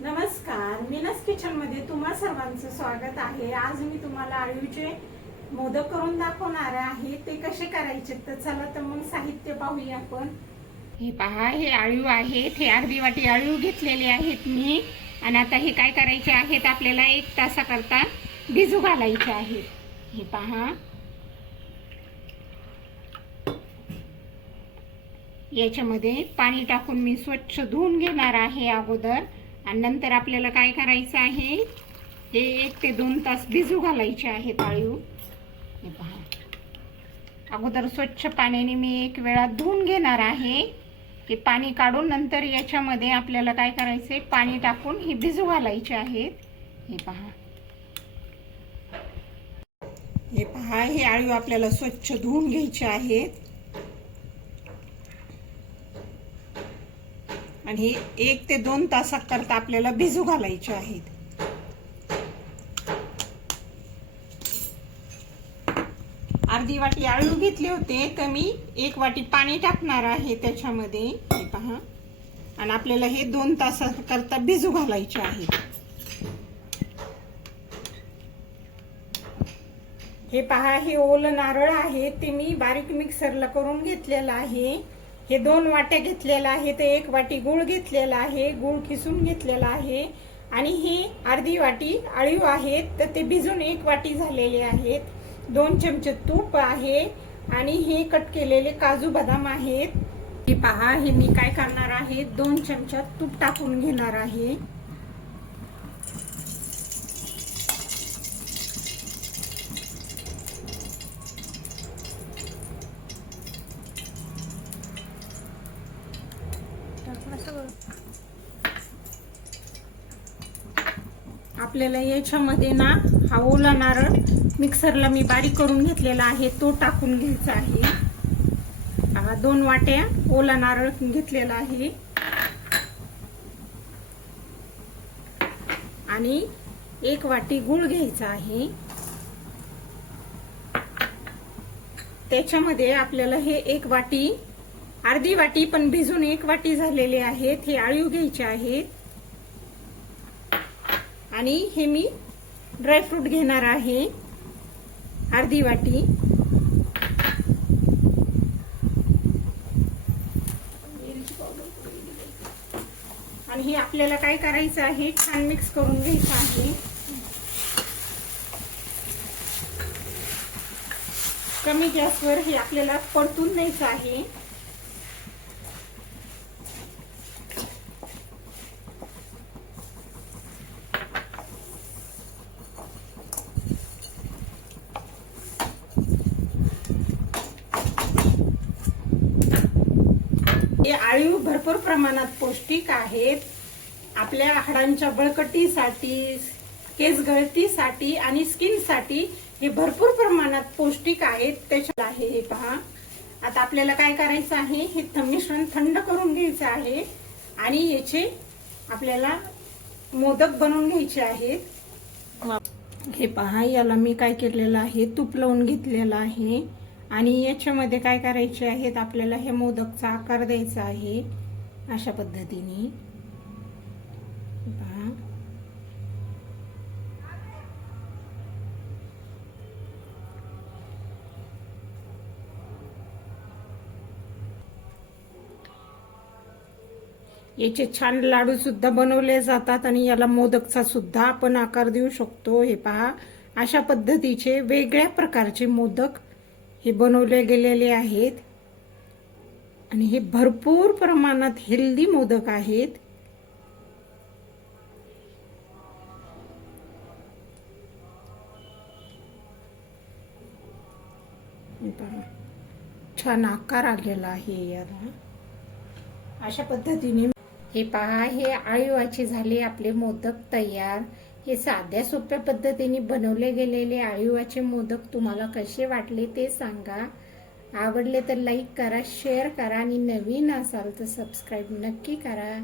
नमस्कार, मीनास किचन मध्ये तुम्हा सर्वांचं स्वागत आहे। आज मी तुम्हाला आळूचे मोदक करून दाखवणार आहे। ते कसे करायचे तर चला तर मग साहित्य पाहूया आपण। हे पहा, हे आळू आहेत। हे अर्धी वाटी आळू घेतलेले आहेत मी। आणि आता हे काय करायचे आहेत, आपल्याला 1 तासाकरता भिजू घालायचे आहेत। हे पहा, याच्यामध्ये पाणी टाकून मी स्वच्छ धुवून घेणार आहे अगोदर। आणि नंतर आपल्याला काय करायचं आहे, हे 1 ते 2 तास भिजू घालायचे आहेत आळू। हे पहा, अगोदर स्वच्छ पाण्याने मी 1 वेळा धुवून घेणार आहे। हे पाणी काढून नंतर याच्यामध्ये आपल्याला काय करायचे, पाणी टाकून हे भिजू घालायचे आहेत। हे पहा, हे आळू आपल्याला स्वच्छ धुवून घ्यायचे आहेत। आणि हे 1 ते 2 तासाकरता आपल्याला भिजू घालायचे आहेत। अर्धी वाटी आळू घेतले होते तर मी 1 वाटी पाणी टाकणार आहे त्याच्यामध्ये। हे पहा, आणि आपल्याला हे 2 तासाकरता भिजू घालायचे आहेत। हे पहा, हे ओलं नारळ आहे ते मी बारीक मिक्सरला करून घेतलेलं आहे। हे 2 वाट्या घेतलेला आहे, ते 1 वाटी गूळ घेतलेला आहे, गूळ किसून घेतलेला आहे। आणि ही अर्धी वाटी आळू आहेत तर ते भिजून 1 वाटी झालेले आहेत। 2 चमचे तूप आहे आणि हे कट केलेले काजू बदाम आहेत। हे पहा, हे मी काय करणार आहे, 2 चमचा तूप टाकून घेणार आहे। आपल्याला याच्यामध्ये ना हा ओला नारळ मिक्सरला मी बारीक करून घेतलेला आहे तो टाकून घ्यायचा आहे। 2 वाट्या ओला नारळ घेतलेला आहे आणि 1 वाटी गूळ घ्यायचा आहे। त्याच्यामध्ये आपल्याला हे 1 वाटी, अर्धी वाटी पण भिजून 1 वाटी झालेले आहेत, हे आळू घ्यायचे आहेत। आणि हे मी ड्रायफ्रूट घेणार आहे अर्धी वाटी। आणि हे आपल्याला काय करायचं आहे, छान मिक्स करून घ्यायचं आहे। कमी गॅसवर हे आपल्याला परतून द्यायचं आहे। हे आळू भरपूर प्रमाणात पौष्टिक आहेत। आपल्या हाडांच्या बळकटीसाठी, केस गळतीसाठी आणि स्किन साठी हे भरपूर प्रमाणात पौष्टिक आहेत। त्याच्यात आहे हे पहा, आता आपल्याला काय करायचं आहे, हे मिश्रण थंड करून घ्यायचं आहे आणि याचे आपल्याला मोदक बनवून घ्यायचे आहेत। हे पहा, याला मी काय केलेलं आहे, तूप लावून घेतलेलं आहे आणि याच्यामध्ये काय करायचे आहेत, आपल्याला हे मोदकचा आकार द्यायचा आहे अशा पद्धतीने। पहा, याचे छान लाडू सुद्धा बनवले जातात आणि याला मोदकचा सुद्धा आपण आकार देऊ शकतो। हे पहा, अशा पद्धतीचे वेगळ्या प्रकारचे मोदक हे बनवले गेलेले आहेत आणि हे भरपूर प्रमाणात हेल्दी मोदक आहेत। छान आकार आलेला आहे याला अशा पद्धतीने। हे पहा, हे आळूवाचे झाले आपले मोदक तयार। हे साध्या सोप्या पद्धतीने बनवले गेलेले आळूवाचे मोदक तुम्हाला कसे वाटले ते सांगा। आवडले तर लाईक करा, शेअर करा आणि नवीन असाल तर सबस्क्राईब नक्की करा।